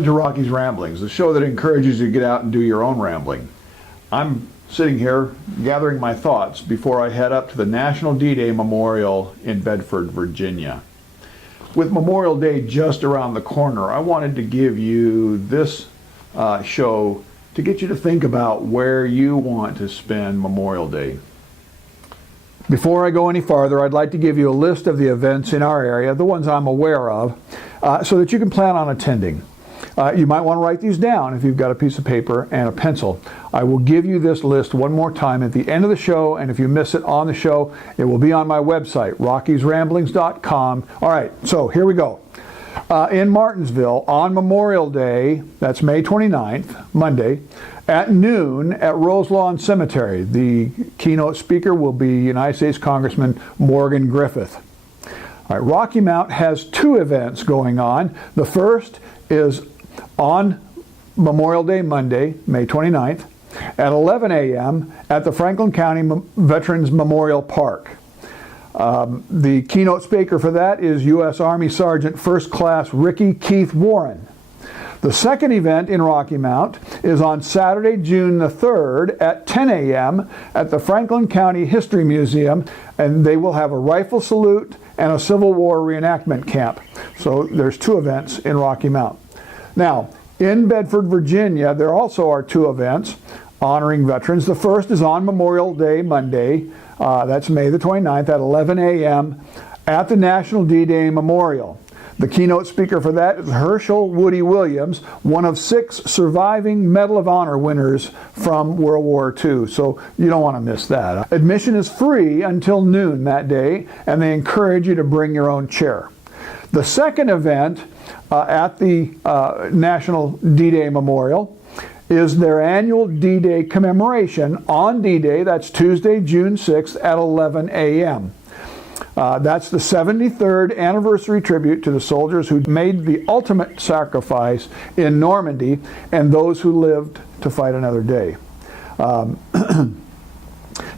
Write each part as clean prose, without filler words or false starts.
Welcome to Rocky's Ramblings, the show that encourages you to get out and do your own rambling. I'm sitting here gathering my thoughts before I head up to the National D-Day Memorial in Bedford, Virginia. With Memorial Day just around the corner, I wanted to give you this show to get you to think about where you want to spend Memorial Day. Before I go any farther, I'd like to give you a list of the events in our area, the ones I'm aware of, so that you can plan on attending. You might want to write these down if you've got a piece of paper and a pencil. I will give you this list one more time at the end of the show, and if you miss it on the show, it will be on my website, rockysramblings.com. All right, so here we go. In Martinsville, on Memorial Day, that's May 29th, Monday, at noon at Roselawn Cemetery. The keynote speaker will be United States Congressman Morgan Griffith. All right, Rocky Mount has two events going on. The first is on Memorial Day, Monday, May 29th, at 11 a.m. at the Franklin County Veterans Memorial Park. The keynote speaker for that is U.S. Army Sergeant First Class Ricky Keith Warren. The second event in Rocky Mount is on Saturday, June the 3rd at 10 a.m. at the Franklin County History Museum, and they will have a rifle salute and a Civil War reenactment camp. So there's two events in Rocky Mount. Now, in Bedford, Virginia, there also are two events honoring veterans. The first is on Memorial Day, Monday. That's May the 29th at 11 a.m. at the National D-Day Memorial. The keynote speaker for that is Herschel Woody Williams, one of 6 surviving Medal of Honor winners from World War II. So you don't want to miss that. Admission is free until noon that day, and they encourage you to bring your own chair. The second event at the National D-Day Memorial is their annual D-Day Commemoration on D-Day. That's Tuesday, June 6th at 11 a.m. That's the 73rd anniversary tribute to the soldiers who made the ultimate sacrifice in Normandy and those who lived to fight another day.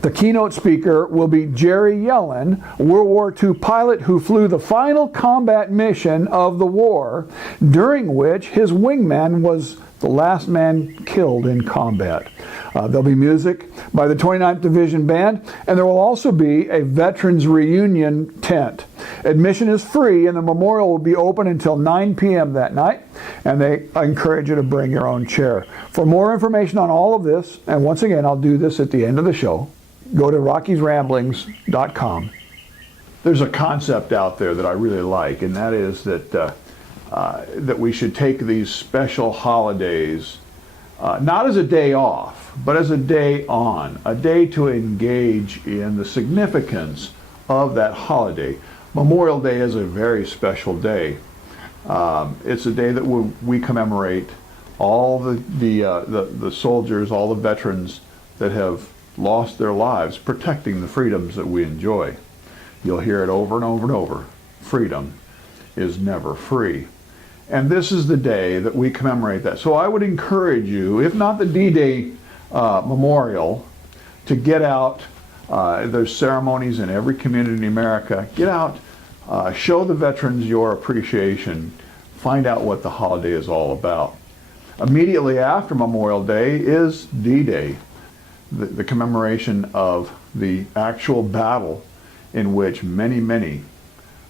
The keynote speaker will be Jerry Yellen, World War II pilot who flew the final combat mission of the war, during which his wingman was the last man killed in combat. There'll be music by the 29th Division Band, and there will also be a Veterans Reunion tent. Admission is free, and the memorial will be open until 9 p.m. that night, and they encourage you to bring your own chair. For more information on all of this, and once again, I'll do this at the end of the show, go to rockysramblings.com. There's a concept out there that I really like, and that is that we should take these special holidays not as a day off, but as a day on, a day to engage in the significance of that holiday. Memorial Day is a very special day. It's a day that we commemorate all the soldiers, all the veterans that have lost their lives protecting the freedoms that we enjoy. You'll hear it over and over and over. Freedom is never free. And this is the day that we commemorate that. So I would encourage you, if not the D-Day Memorial, to get out. There's ceremonies in every community in America. Get out, show the veterans your appreciation, find out what the holiday is all about. Immediately after Memorial Day is D-Day, the commemoration of the actual battle in which many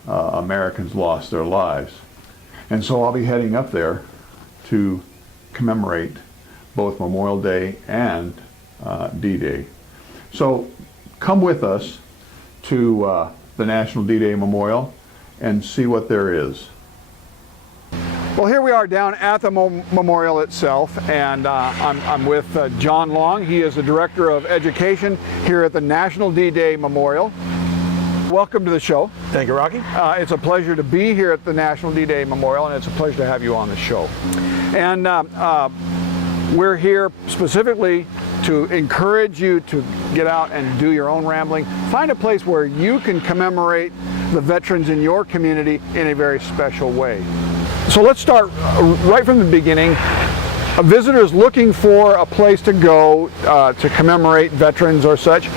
Americans lost their lives. And so I'll be heading up there to commemorate both Memorial Day and D-Day. So come with us to the National D-Day Memorial and see what there is. Well, here we are down at the memorial itself, and I'm with John Long. He is the Director of Education here at the National D-Day Memorial. Welcome to the show. Thank you, Rocky. It's a pleasure to be here at the National D-Day Memorial, and it's a pleasure to have you on the show. And we're here specifically to encourage you to get out and do your own rambling. Find a place where you can commemorate the veterans in your community in a very special way. So let's start right from the beginning. A visitor is looking for a place to go to commemorate veterans or such.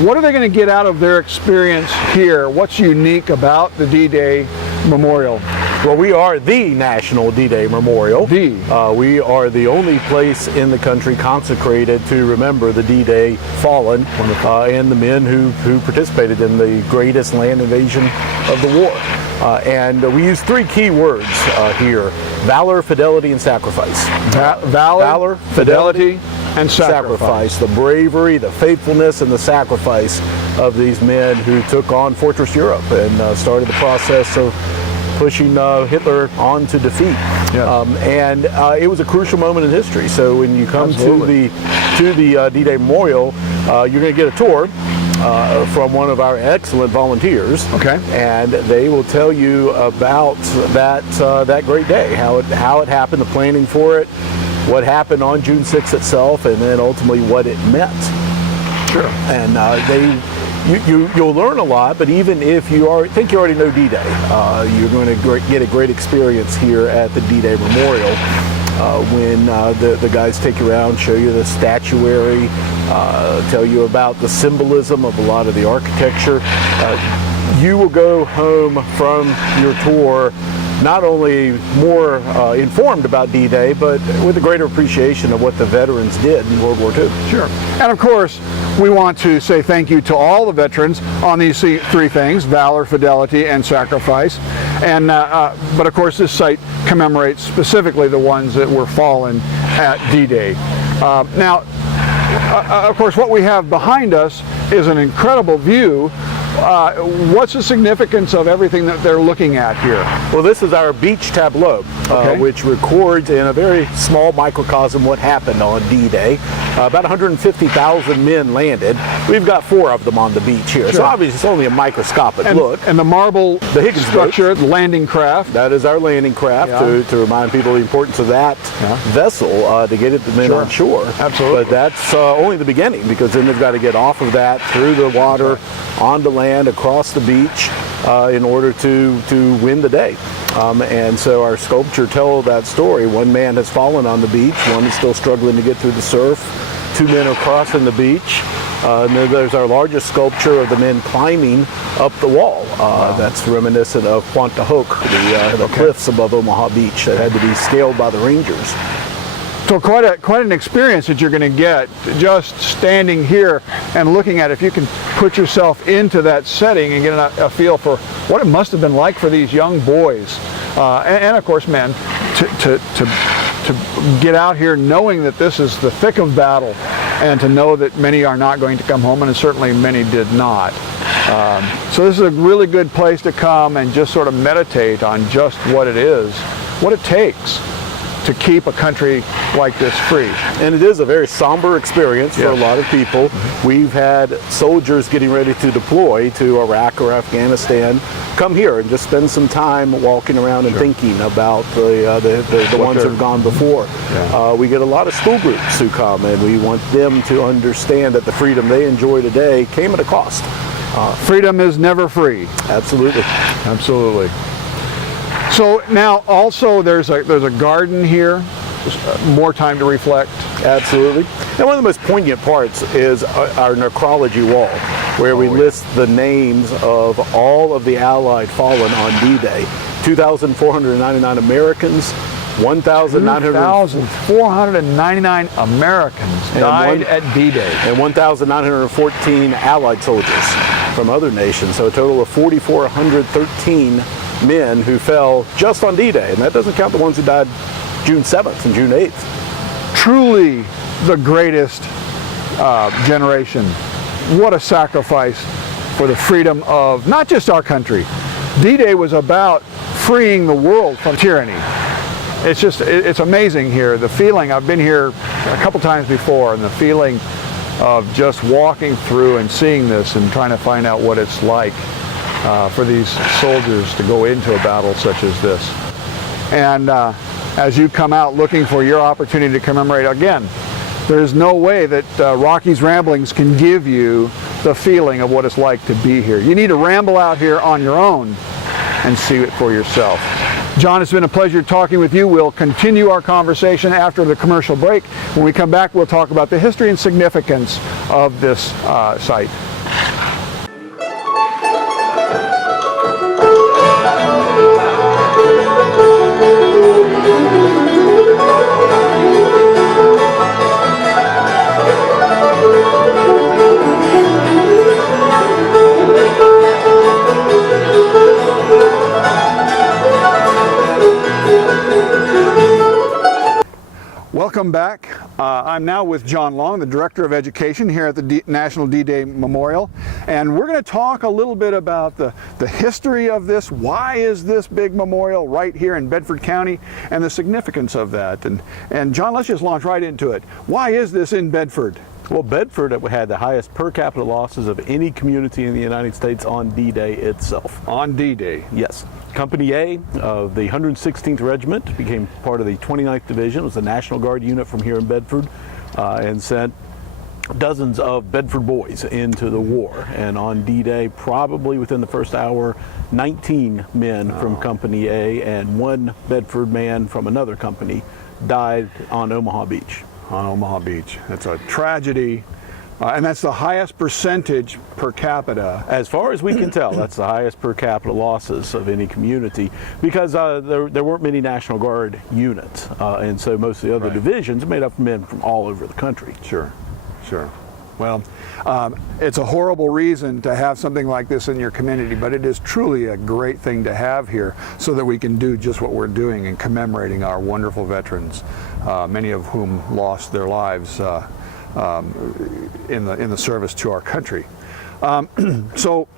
What are they going to get out of their experience here? What's unique about the D-Day Memorial? Well, we are the National D-Day Memorial. We are the only place in the country consecrated to remember the D-Day fallen and the men who participated in the greatest land invasion of the war. And we use three key words here: valor, fidelity, and sacrifice. Valor, fidelity, and sacrifice. The bravery, the faithfulness, and the sacrifice of these men who took on Fortress Europe and started the process of pushing Hitler on to defeat. Yes. And it was a crucial moment in history. So when you come to the D-Day Memorial, you're going to get a tour from one of our excellent volunteers. Okay. And they will tell you about that great day, how it happened, the planning for it, what happened on June 6th itself, and then ultimately what it meant. Sure. And you'll learn a lot, but even if you think you already know D-Day, you're going to get a great experience here at the D-Day Memorial when the guys take you around, show you the statuary, tell you about the symbolism of a lot of the architecture. You will go home from your tour not only more informed about D-Day, but with a greater appreciation of what the veterans did in World War II. Sure. And of course, we want to say thank you to all the veterans on these three things: valor, fidelity, and sacrifice. And but of course, this site commemorates specifically the ones that were fallen at D-Day. Now, of course, what we have behind us is an incredible view. What's the significance of everything that they're looking at here? Well, this is our beach tableau, which records in a very small microcosm what happened on D-Day. About 150,000 men landed. We've got 4 of them on the beach here. Sure. So obviously it's only a microscopic look. And the marble, the Higgins structure, the landing craft. That is our landing craft, to remind people the importance of that vessel to get the men on shore. Absolutely. But that's only the beginning, because then they've got to get off of that, through the water, onto land, across the beach, in order to win the day. And so our sculpture tells that story. One man has fallen on the beach, one is still struggling to get through the surf, 2 men are crossing the beach, and then there's our largest sculpture of the men climbing up the wall. That's reminiscent of Quantahook, the cliffs above Omaha Beach that had to be scaled by the Rangers. So quite an experience that you're going to get just standing here and looking at it. If you can put yourself into that setting and get a feel for what it must have been like for these young boys, and of course men, to get out here knowing that this is the thick of battle, and to know that many are not going to come home, and certainly many did not. So this is a really good place to come and just sort of meditate on just what it is, what it takes to keep a country like this free. And it is a very somber experience for a lot of people. We've had soldiers getting ready to deploy to Iraq or Afghanistan come here and just spend some time walking around and thinking about the ones who've gone before. We get a lot of school groups who come, and we want them to understand that the freedom they enjoy today came at a cost. Freedom is never free. Absolutely. Absolutely. So now also there's a garden here, more time to reflect. Absolutely. And one of the most poignant parts is our necrology wall, where we list the names of all of the Allied fallen on D-Day. 2,499 Americans, 1,499 Americans died at D-Day. And 1,914 Allied soldiers from other nations. So a total of 4,413 men who fell just on D-Day. And that doesn't count the ones who died June 7th and June 8th. Truly the greatest generation. What a sacrifice for the freedom of not just our country. D-Day was about freeing the world from tyranny. It's amazing here. The feeling, I've been here a couple times before, and the feeling of just walking through and seeing this and trying to find out what it's like for these soldiers to go into a battle such as this. And as you come out looking for your opportunity to commemorate, again, there's no way that Rocky's Ramblings can give you the feeling of what it's like to be here. You need to ramble out here on your own and see it for yourself. John, it's been a pleasure talking with you. We'll continue our conversation after the commercial break. When we come back, we'll talk about the history and significance of this site. Welcome back. I'm now with John Long, the Director of Education here at the National D-Day Memorial, and we're going to talk a little bit about the history of this. Why is this big memorial right here in Bedford County, and the significance of that? And John, let's just launch right into it. Why is this in Bedford? Well, Bedford had the highest per capita losses of any community in the United States on D-Day itself. On D-Day? Yes. Company A of the 116th Regiment became part of the 29th Division. It was the National Guard unit from here in Bedford, and sent dozens of Bedford boys into the war. And on D-Day, probably within the first hour, 19 men from Company A and one Bedford man from another company died on Omaha Beach. On Omaha Beach. That's a tragedy. And that's the highest percentage per capita. As far as we can tell, that's the highest per capita losses of any community, because there weren't many National Guard units, and so most of the other divisions are made up of men from all over the country. Sure, sure. Well, it's a horrible reason to have something like this in your community, but it is truly a great thing to have here so that we can do just what we're doing in commemorating our wonderful veterans, many of whom lost their lives in the service to our country. So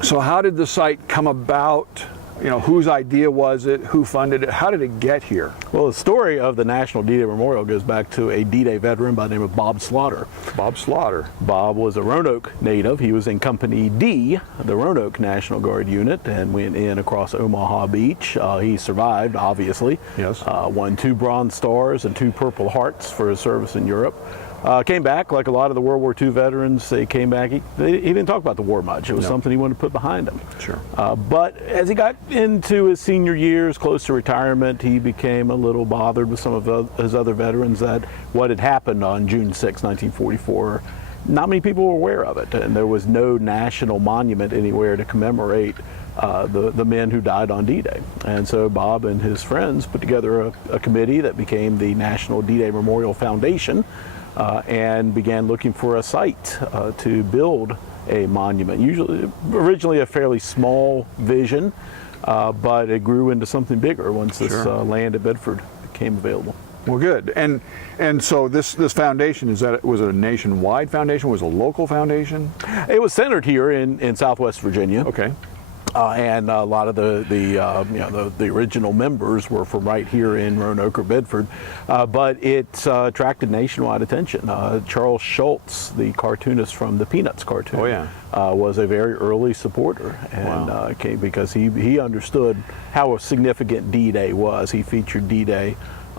how did the site come about? You know, whose idea was it? Who funded it? How did it get here? Well, the story of the National D-Day Memorial goes back to a D-Day veteran by the name of Bob Slaughter. Bob Slaughter. Bob was a Roanoke native. He was in Company D, the Roanoke National Guard unit, and went in across Omaha Beach. He survived, obviously. Yes. Won 2 Bronze Stars and 2 Purple Hearts for his service in Europe. Came back, like a lot of the World War II veterans, they came back. He didn't talk about the war much. It was something he wanted to put behind him. Sure. But as he got into his senior years, close to retirement, he became a little bothered with some of his other veterans that what had happened on June 6, 1944. Not many people were aware of it, and there was no national monument anywhere to commemorate the men who died on D-Day. And so Bob and his friends put together a committee that became the National D-Day Memorial Foundation, and began looking for a site to build a monument. Originally a fairly small vision, but it grew into something bigger once this land at Bedford became available. Well, good. And so this foundation, was it a nationwide foundation? Was it a local foundation? It was centered here in Southwest Virginia. Okay. And a lot of the original members were from right here in Roanoke or Bedford, but it attracted nationwide attention. Charles Schulz, the cartoonist from the Peanuts cartoon, was a very early supporter, and came because he understood how significant D-Day was. He featured D-Day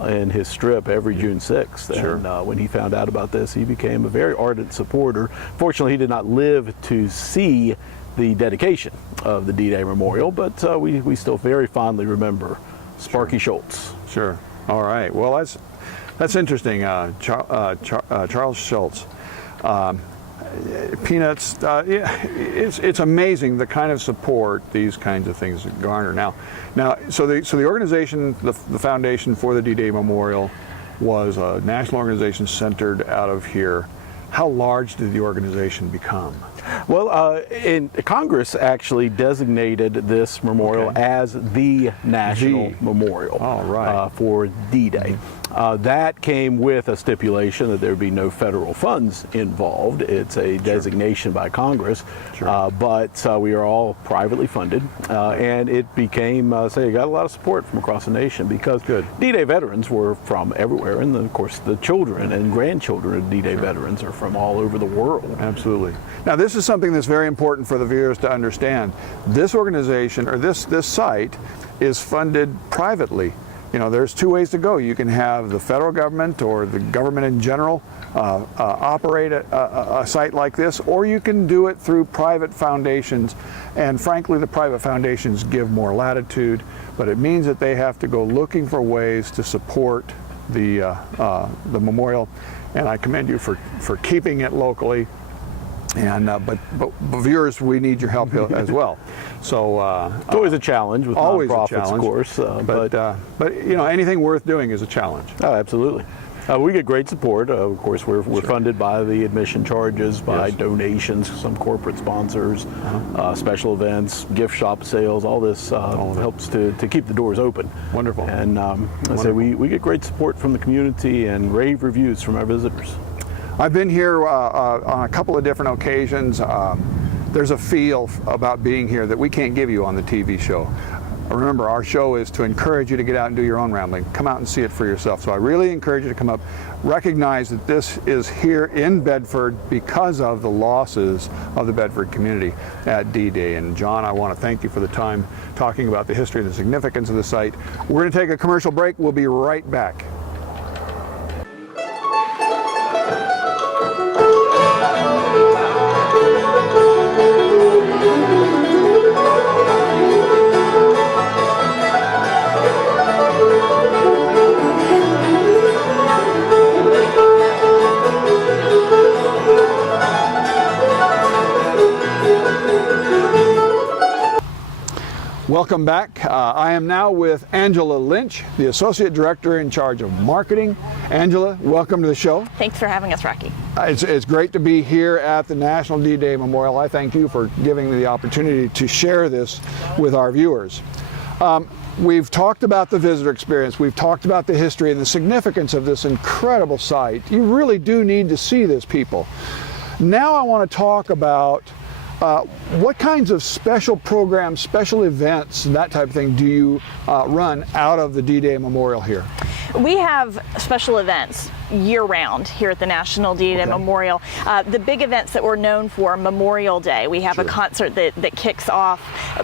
in his strip every June 6th. And when he found out about this, he became a very ardent supporter. Fortunately, he did not live to see the dedication of the D-Day Memorial, but we still very fondly remember Sparky Schulz. Sure. All right. Well, that's interesting. Charles Schulz. Peanuts. It's amazing the kind of support these kinds of things garner. Now, so the organization, the foundation for the D-Day Memorial, was a national organization centered out of here. How large did the organization become? Well, Congress actually designated this memorial as the National Memorial for D-Day. That came with a stipulation that there would be no federal funds involved. It's a designation by Congress, but we are all privately funded, and it became, it got a lot of support from across the nation because D-Day veterans were from everywhere, and of course the children and grandchildren of D-Day veterans are from all over the world. Absolutely. Now, this is something that's very important for the viewers to understand. This organization, or this site, is funded privately. You know, there's 2 ways to go. You can have the federal government or the government in general operate a site like this, or you can do it through private foundations. And frankly, the private foundations give more latitude, but it means that they have to go looking for ways to support the memorial. And I commend you for keeping it locally. And but viewers, we need your help as well. So it's always a challenge with nonprofits, of course. But you know, anything worth doing is a challenge. Oh, absolutely. We get great support. Of course, we're funded by the admission charges, by donations, some corporate sponsors, special events, gift shop sales. All this helps to keep the doors open. Wonderful. And I say we get great support from the community and rave reviews from our visitors. I've been here on a couple of different occasions. There's a feel about being here that we can't give you on the TV show. Remember, our show is to encourage you to get out and do your own rambling. Come out and see it for yourself. So I really encourage you to come up. Recognize that this is here in Bedford because of the losses of the Bedford community at D-Day. And John, I want to thank you for the time talking about the history and the significance of the site. We're going to take a commercial break. We'll be right back. Welcome back. I am now with Angela Lynch, the Associate Director in charge of Marketing. Angela, welcome to the show. Thanks for having us, Rocky. It's great to be here at the National D-Day Memorial. I thank you for giving me the opportunity to share this with our viewers. We've talked about the visitor experience. We've talked about the history and the significance of this incredible site. You really do need to see this, people. Now I want to talk about what kinds of special programs, special events, and that type of thing do you run out of the D-Day Memorial here? We have special events year-round here at the National D-Day Memorial. The big events that we're known for, Memorial Day. We have a concert that kicks off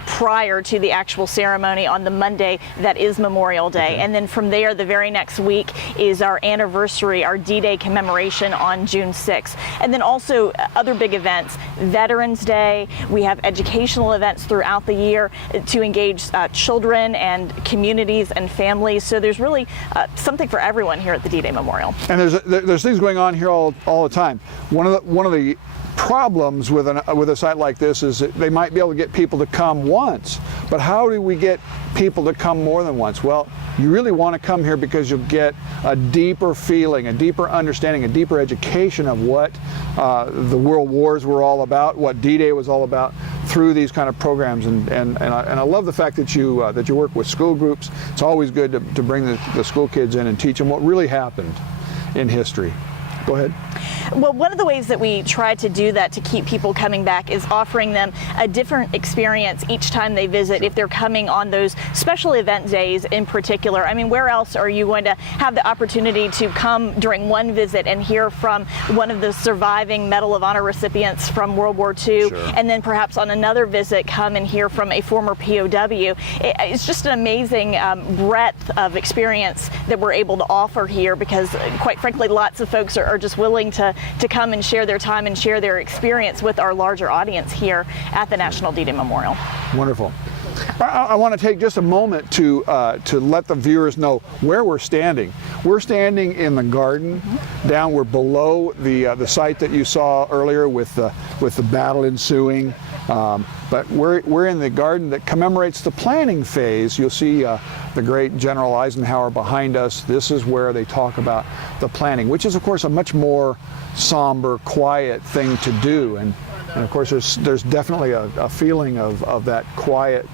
prior to the actual ceremony on the Monday that is Memorial Day. And then from there, the very next week is our anniversary, our D-Day commemoration on June 6th. And then also other big events, Veterans Day. We have educational events throughout the year to engage children and communities and families. So there's really something for everyone here at the D-Day Memorial. And there's things going on here all the time. One of the problems with a site like this is that they might be able to get people to come once, but how do we get people to come more than once? Well, you really want to come here because you'll get a deeper feeling, a deeper understanding, a deeper education of what the World Wars were all about, what D-Day was all about through these kind of programs. And I love the fact that you work with school groups. It's always good to bring the school kids in and teach them what really happened in history. Go ahead. Well, one of the ways that we try to do that to keep people coming back is offering them a different experience each time they visit if they're coming on those special event days in particular. I mean, where else are you going to have the opportunity to come during one visit and hear from one of the surviving Medal of Honor recipients from World War II, and then perhaps on another visit come and hear from a former POW? It's just an amazing breadth of experience that we're able to offer here because, quite frankly, lots of folks are just willing to come and share their time and share their experience with our larger audience here at the National D-Day Memorial. Wonderful. I want to take just a moment to let the viewers know where we're standing. We're standing in the garden. We're below the site that you saw earlier with the battle ensuing. But we're in the garden that commemorates the planning phase. You'll see the great General Eisenhower behind us. This is where they talk about the planning, which is of course a much more somber, quiet thing to do. And of course there's definitely a feeling of that quiet,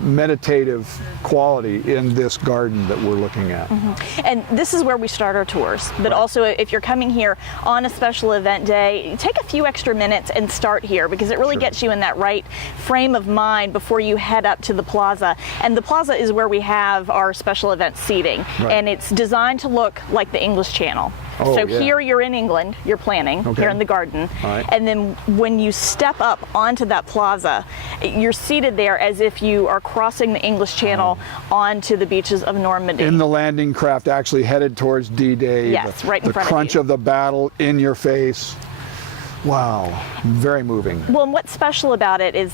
meditative quality in this garden that we're looking at. And this is where we start our tours. But also, if you're coming here on a special event day, take a few extra minutes and start here because it really gets you in that right frame of mind before you head up to the plaza. And the plaza is where we have our special event seating. And it's designed to look like the English Channel. Here you're in England, you're planning, here in the garden. And then when you step up onto that plaza, you're seated there as if you are crossing the English Channel onto the beaches of Normandy. In the landing craft actually headed towards D-Day. Yes, right in front of you. The crunch of the battle in your face. Wow, very moving. Well, and what's special about it is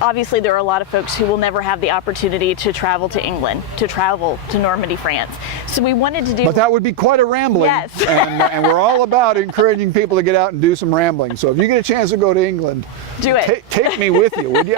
obviously there are a lot of folks who will never have the opportunity to travel to England, to travel to Normandy, France. So we wanted to do... But that would be quite a rambling. Yes. and we're all about encouraging people to get out and do some rambling. So if you get a chance to go to England, do it. Take me with you, would you?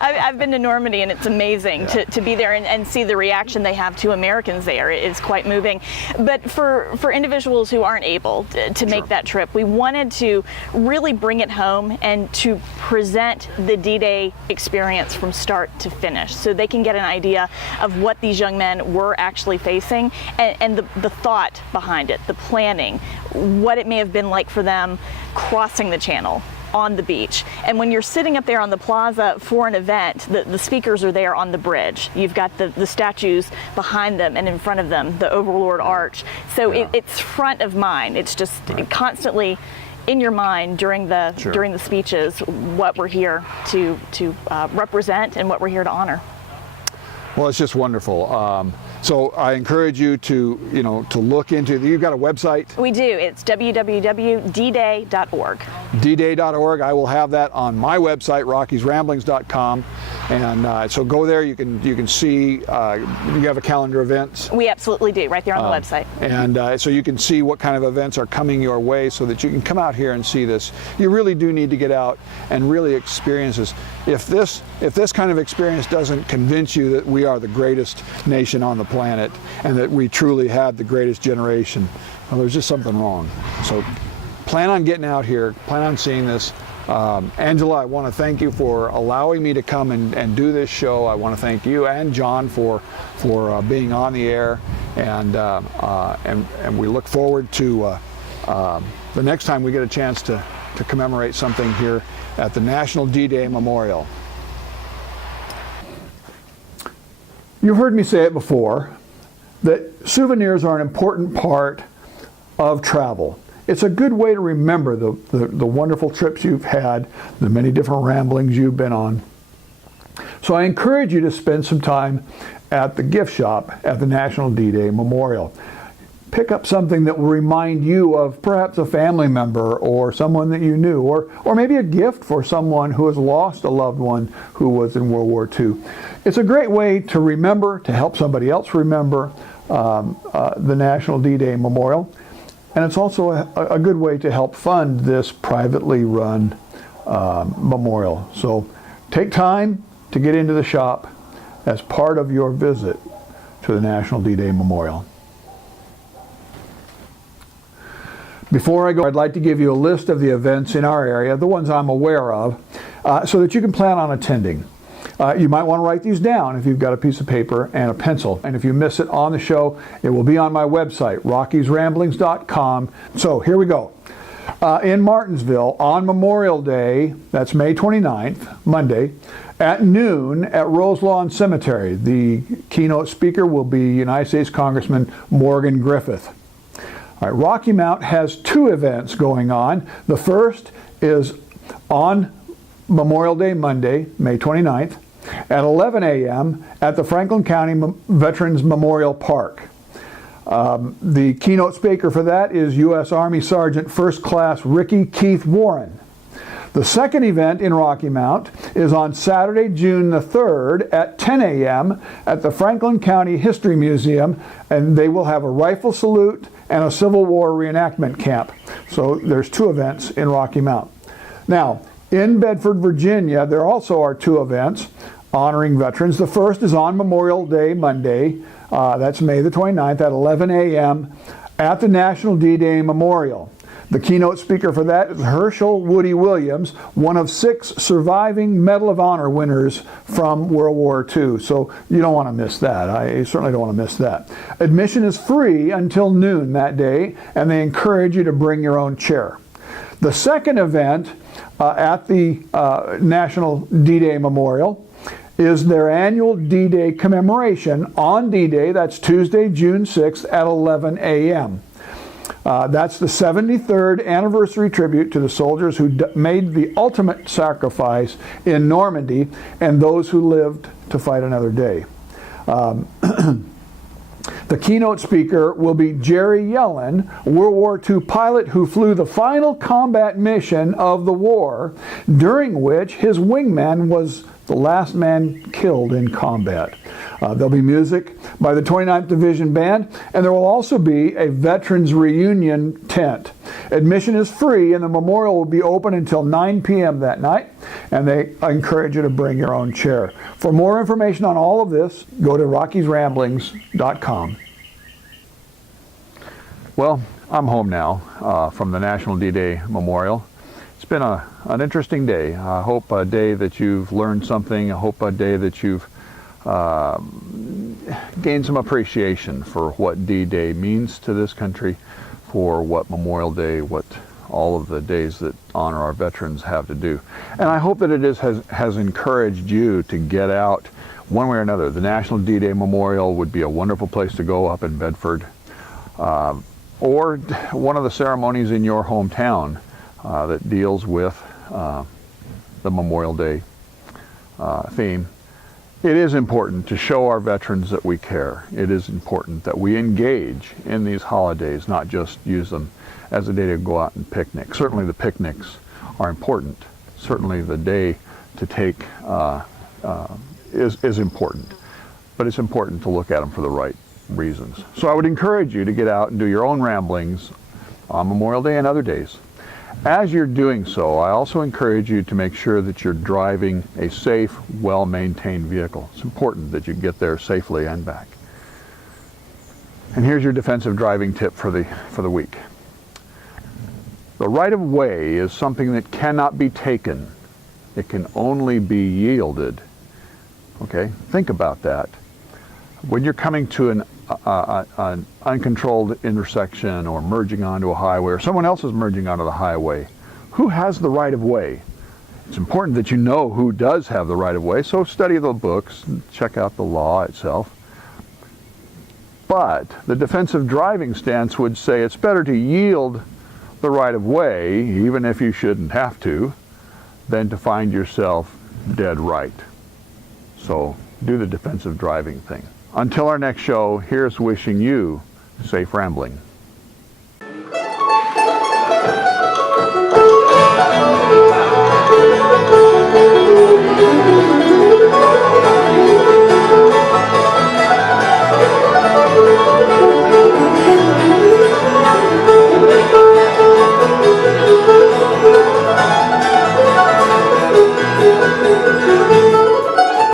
I've been to Normandy, and it's amazing to be there and see the reaction they have to Americans there. It's quite moving. But for individuals who aren't able to make that trip, we wanted to really bring it home and to present the D-Day experience from start to finish, so they can get an idea of what these young men were actually facing, and the thought behind it, the planning, what it may have been like for them crossing the channel on the beach. And when you're sitting up there on the plaza for an event, the speakers are there on the bridge. You've got the statues behind them and in front of them, the Overlord Arch. So it's front of mind. It's just constantly in your mind during the speeches what we're here to represent and what we're here to honor. Well, it's just wonderful. So I encourage you to look into. You've got a website? We do. It's www.dday.org. D-Day.org. I will have that on my website, rockysramblings.com, and so go there. You can see. You have a calendar of events. We absolutely do, right there on the website. And so you can see what kind of events are coming your way, so that you can come out here and see this. You really do need to get out and really experience this. If this kind of experience doesn't convince you that we are the greatest nation on the planet and that we truly have the greatest generation, well, there's just something wrong. So plan on getting out here, plan on seeing this. Angela, I want to thank you for allowing me to come and do this show. I want to thank you and John for being on the air, and we look forward to the next time we get a chance to commemorate something here at the National D-Day Memorial. You've heard me say it before, that souvenirs are an important part of travel. It's a good way to remember the wonderful trips you've had, the many different ramblings you've been on. So I encourage you to spend some time at the gift shop at the National D-Day Memorial. Pick up something that will remind you of perhaps a family member or someone that you knew, or maybe a gift for someone who has lost a loved one who was in World War II. It's a great way to remember, to help somebody else remember the National D-Day Memorial. And it's also a good way to help fund this privately run memorial. So take time to get into the shop as part of your visit to the National D-Day Memorial. Before I go, I'd like to give you a list of the events in our area, the ones I'm aware of, so that you can plan on attending. You might want to write these down if you've got a piece of paper and a pencil. And if you miss it on the show, it will be on my website, rockysramblings.com. So here we go. In Martinsville, on Memorial Day, that's May 29th, Monday, at noon at Roselawn Cemetery. The keynote speaker will be United States Congressman Morgan Griffith. All right, Rocky Mount has two events going on. The first is on Memorial Day, Monday, May 29th, at 11 a.m. at the Franklin County Veterans Memorial Park. The keynote speaker for that is U.S. Army Sergeant First Class Ricky Keith Warren. The second event in Rocky Mount is on Saturday, June the 3rd at 10 a.m. at the Franklin County History Museum, and they will have a rifle salute and a Civil War reenactment camp. So there's two events in Rocky Mount. Now, in Bedford, Virginia, there also are two events honoring veterans. The first is on Memorial Day, Monday. That's May the 29th at 11 a.m. at the National D-Day Memorial. The keynote speaker for that is Herschel Woody Williams, one of 6 surviving Medal of Honor winners from World War II. So you don't want to miss that. I certainly don't want to miss that. Admission is free until noon that day, and they encourage you to bring your own chair. The second event at the National D-Day Memorial is their annual D-Day commemoration on D-Day. That's Tuesday, June 6th at 11 a.m. That's the 73rd anniversary tribute to the soldiers who made the ultimate sacrifice in Normandy and those who lived to fight another day. The keynote speaker will be Jerry Yellen, World War II pilot who flew the final combat mission of the war, during which his wingman was the last man killed in combat. There'll be music by the 29th Division Band, and there will also be a Veterans Reunion tent. Admission is free, and the memorial will be open until 9 p.m. that night, and they encourage you to bring your own chair. For more information on all of this, go to rockysramblings.com. Well, I'm home now from the National D-Day Memorial. It's been an interesting day. I hope a day that you've learned something. I hope a day that you've gained some appreciation for what D-Day means to this country, for what Memorial Day, what all of the days that honor our veterans have to do. And I hope that it has encouraged you to get out one way or another. The National D-Day Memorial would be a wonderful place to go up in Bedford, or one of the ceremonies in your hometown that deals with the Memorial Day theme. It is important to show our veterans that we care. It is important that we engage in these holidays, not just use them as a day to go out and picnic. Certainly the picnics are important. Certainly the day to take is important. But it's important to look at them for the right reasons. So I would encourage you to get out and do your own ramblings on Memorial Day and other days. As you're doing so, I also encourage you to make sure that you're driving a safe, well-maintained vehicle. It's important that you get there safely and back. And here's your defensive driving tip for the week. The right-of-way is something that cannot be taken. It can only be yielded. Okay, think about that. When you're coming to an uncontrolled intersection or merging onto a highway, or someone else is merging onto the highway, who has the right of way? It's important that you know who does have the right of way, so study the books, check out the law itself. But the defensive driving stance would say it's better to yield the right of way, even if you shouldn't have to, than to find yourself dead right. So do the defensive driving thing. Until our next show, here's wishing you safe rambling.